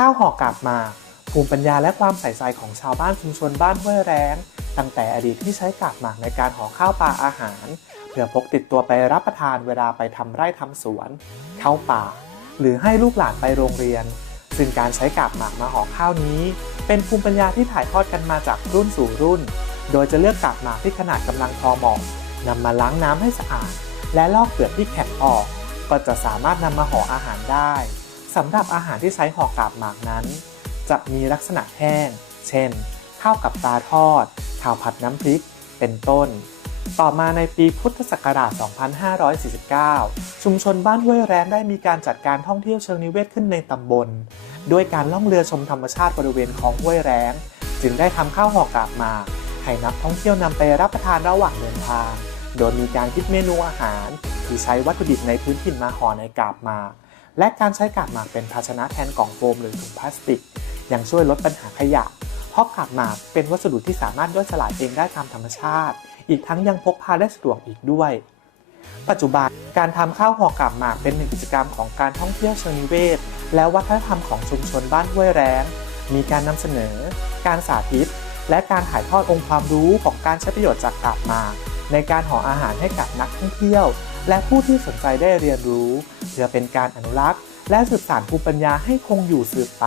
ข้าวห่อกาบหมากภูมิปัญญาและความใส่ใจของชาวบ้านชุมชนบ้านห้วยแรงตั้งแต่อดีตที่ใช้กาบหมากในการห่อข้าวปลาอาหาร เพื่อพกติดตัวไปรับประทานเวลาไปทำไร่ทำสวน เข้าป่า หรือให้ลูกหลานไปโรงเรียน ซึ่งการใช้กาบหมากมาห่อข้าวนี้ เป็นภูมิปัญญาที่ถ่ายทอดกันมาจากรุ่นสู่รุ่น โดยจะเลือกกาบหมากที่ขนาดกำลังพอเหมาะนำมาล้างน้ำให้สะอาด และลอกเปลือกที่แข็งออก ก็จะสามารถนำมาห่ออาหารได้ สำหรับอาหารที่ใช้ห่อกาบหมากนั้น จะมีลักษณะแห้ง เช่น ข้าวกับปลาทอด ข้าวผัดน้ำพริก เป็นต้น ต่อมาในปีพุทธศักราช 2549 ชุมชนบ้านห้วยแรงได้มีการจัดการท่องเที่ยวเชิงนิเวศขึ้นในตำบล ด้วยการล่องเรือชมธรรมชาติบริเวณคลองห้วยแรง จึงได้ทำข้าวห่อกาบหมากให้นักท่องเที่ยวนำไปรับประทานระหว่างเดินทาง โดยมีการคิดเมนูอาหาร ที่ใช้วัตถุดิบในพื้นถิ่นมาห่อในกาบหมาก และการใช้กาบหมากเป็นภาชนะแทนกล่องโฟมหรือถุงพลาสติก ยังช่วยลดปัญหาขยะ เพราะกาบหมากเป็นวัสดุที่สามารถย่อยสลายเองได้ตามธรรมชาติ อีกทั้งยังพกพาได้สะดวกอีกด้วย ปัจจุบันการทำข้าวห่อกาบหมากเป็นหนึ่งกิจกรรมของการท่องเที่ยวเชิงนิเวศ และวัฒนธรรมของชุมชนบ้านห้วยแรงมีการนำเสนอ การสาธิต และการถ่ายทอดองค์ความรู้ของการใช้ประโยชน์จากกาบหมาก ในการห่ออาหารให้กับนักท่องเที่ยว และผู้ที่สนใจได้เรียนรู้ เพื่อเป็นการอนุรักษ์ และสืบสานภูมิปัญญาให้คงอยู่สืบไป